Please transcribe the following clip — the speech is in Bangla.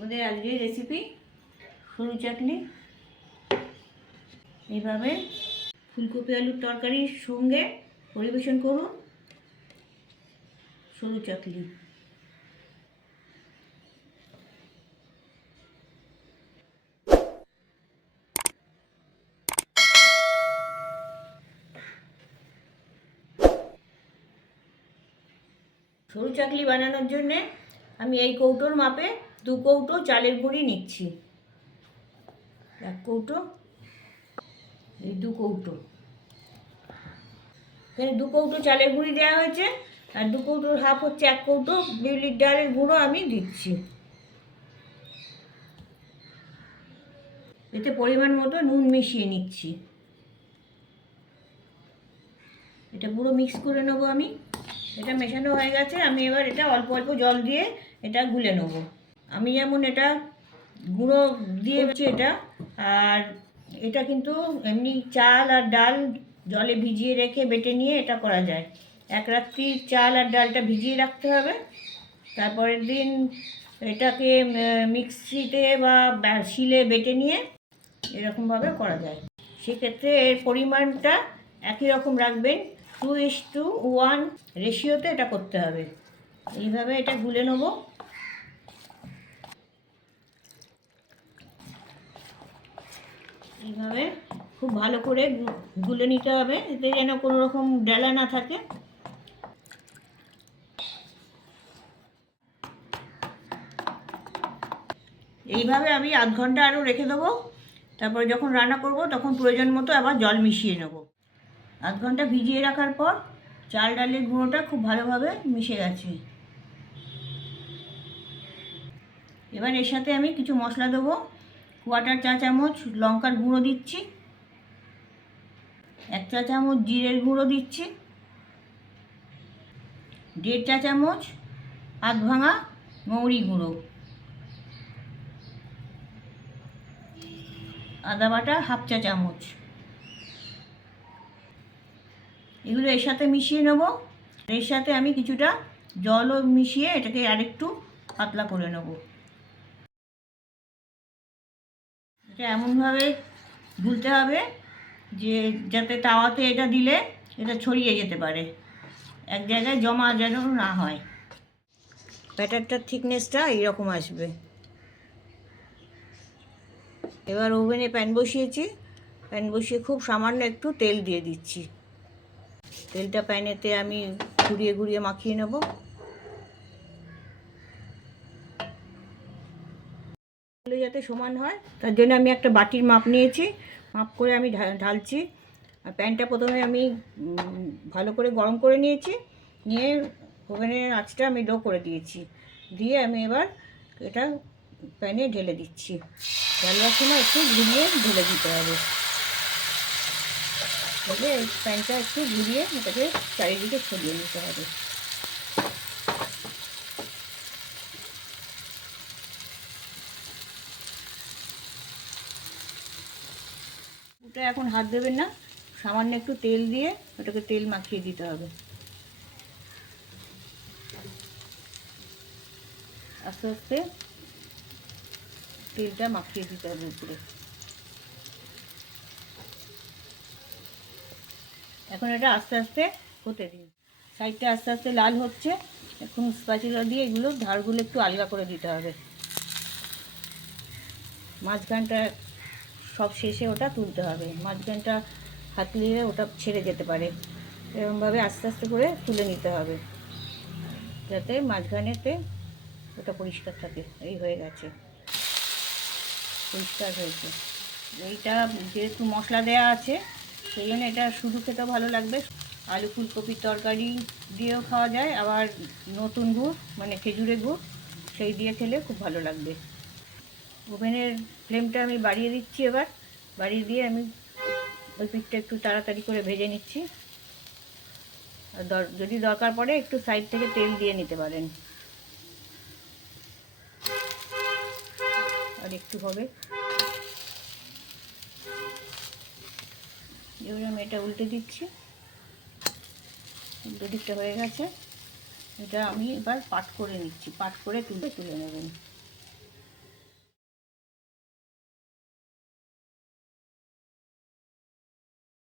আমাদের আজকের রেসিপি সরু চাটনি। এইভাবে ফুলকপি আলুর তরকারির সঙ্গে পরিবেশন করুন সরু চাটনি। সরু চাকলি বানানোর জন্যে আমি এই কৌটোর মাপে 2 কৌটো চালের গুঁড়ি নিচ্ছি। 1 কৌটো, এই 2 কৌটো, এখানে 2 কৌটো চালের গুঁড়ি দেওয়া হয়েছে, আর 2 কৌটোর হাফ হচ্ছে 1 কৌটো বিউলির ডালের গুঁড়ো আমি দিচ্ছি। এতে পরিমাণ মতো নুন মিশিয়ে নিচ্ছি। এটা পুরো মিক্স করে নেবো আমি। এটা মেশানো হয়ে গেছে, আমি এবার এটা অল্প অল্প জল দিয়ে এটা গুলে নেব। আমি যেমন এটা গুঁড়ো দিয়েছি এটা, আর এটা কিন্তু এমনি চাল আর ডাল জলে ভিজিয়ে রেখে বেটে নিয়ে এটা করা যায়। 1 রাত্রি চাল আর ডালটা ভিজিয়ে রাখতে হবে, তারপরের দিন এটাকে মিক্সিতে বা শিলে বেটে নিয়ে এরকমভাবে করা যায়। সেক্ষেত্রে এর পরিমাণটা একই রকম রাখবেন, 2:1 রেশিওতে এটা করতে হবে। এইভাবে এটা গুলে নেব। এইভাবে খুব ভালো করে গুলে নিতে হবে, এতে যেন কোনো রকম ডেলা না থাকে। এইভাবে আমি আধ ঘন্টা আরও রেখে দেবো। তারপরে যখন রান্না করব তখন প্রয়োজন মতো আবার জল মিশিয়ে নেব। আধ ঘন্টা ভিজিয়ে রাখার পর চাল ডালের গুঁড়োটা খুব ভালোভাবে মিশে গেছে। এবার এর সাথে আমি কিছু মশলা দেবো। 1/4 চা চামচ লঙ্কার গুঁড়ো দিচ্ছি, 1 চা চামচ জিরের গুঁড়ো দিচ্ছি, 1.5 চা চামচ আধ ভাঙা মৌরি গুঁড়ো, আদা বাটা হাফ চা চামচ। এগুলো এর সাথে মিশিয়ে নেব। এর সাথে আমি কিছুটা জলও মিশিয়ে এটাকে আরেকটু পাতলা করে নেব। এটা এমনভাবে গুলতে হবে যে যাতে তাওয়াতে এটা দিলে এটা ছড়িয়ে যেতে পারে, এক জায়গায় জমা যেন না হয়। ব্যাটারটার থিকনেসটা এইরকম আসবে। এবার ওভেনে প্যান বসিয়েছি, প্যান বসিয়ে খুব সামান্য একটু তেল দিয়ে দিচ্ছি। তেলটা প্যানেতে আমি ঘুরিয়ে ঘুরিয়ে মাখিয়ে নেব। যাতে সমান হয় তার জন্য আমি একটা বাটির মাপ নিয়েছি, মাপ করে আমি ঢালছি। আর প্যানটা প্রথমে আমি ভালো করে গরম করে নিয়েছি, নিয়ে ওভেনের আঁচটা আমি লো করে দিয়েছি, দিয়ে আমি এবার এটা প্যানে ঢেলে দিচ্ছি। ঢালবার সময় একটু ঘুরিয়ে ঢেলে দিতে হবে। ঢেলে প্যানটা একটু ঘুরিয়ে এটাকে চারিদিকে ছড়িয়ে নিতে হবে। ওটা এখন হাত দেবেন না, সামান্য একটু তেল দিয়ে ওটাকে তেল মাখিয়ে দিতে হবে। আস্তে আস্তে তেলটা মাখিয়ে দিতে হবে উপরে। এখন এটা আস্তে আস্তে হতে দিন। সাইডটা আস্তে আস্তে লাল হচ্ছে। এখন স্প্যাচুলা দিয়ে এগুলো ধারগুলো একটু আলগা করে দিতে হবে। মাঝখানটা সব শেষে ওটা তুলতে হবে, মাঝখানটা হাত দিয়ে ওটা ছেড়ে যেতে পারে। এরকমভাবে আস্তে আস্তে করে তুলে নিতে হবে যাতে মাঝখানেতে ওটা পরিষ্কার থাকে। এই হয়ে গেছে, পরিষ্কার হয়েছে। এইটা যেহেতু মশলা দেওয়া আছে সেই জন্য এটা শুধু খেতেও ভালো লাগবে। আলু ফুলকপির তরকারি দিয়েও খাওয়া যায়, আবার নতুন গুড় মানে খেজুরের গুড় সেই দিয়ে খেলে খুব ভালো লাগবে। ওভেনের ফ্লেমটা আমি বাড়িয়ে দিচ্ছি। এবার বাড়িয়ে দিয়ে আমি ওই পিঠটা একটু তাড়াতাড়ি করে ভেজে নিচ্ছি। আর যদি দরকার পড়ে একটু সাইড থেকে তেল দিয়ে নিতে পারেন। আর একটু হবে। এবার আমি এটা উল্টে দিচ্ছি। উল্টো দিকটা হয়ে গেছে। এটা আমি এবার পাট করে নিচ্ছি, পাট করে তুলে নেবেন।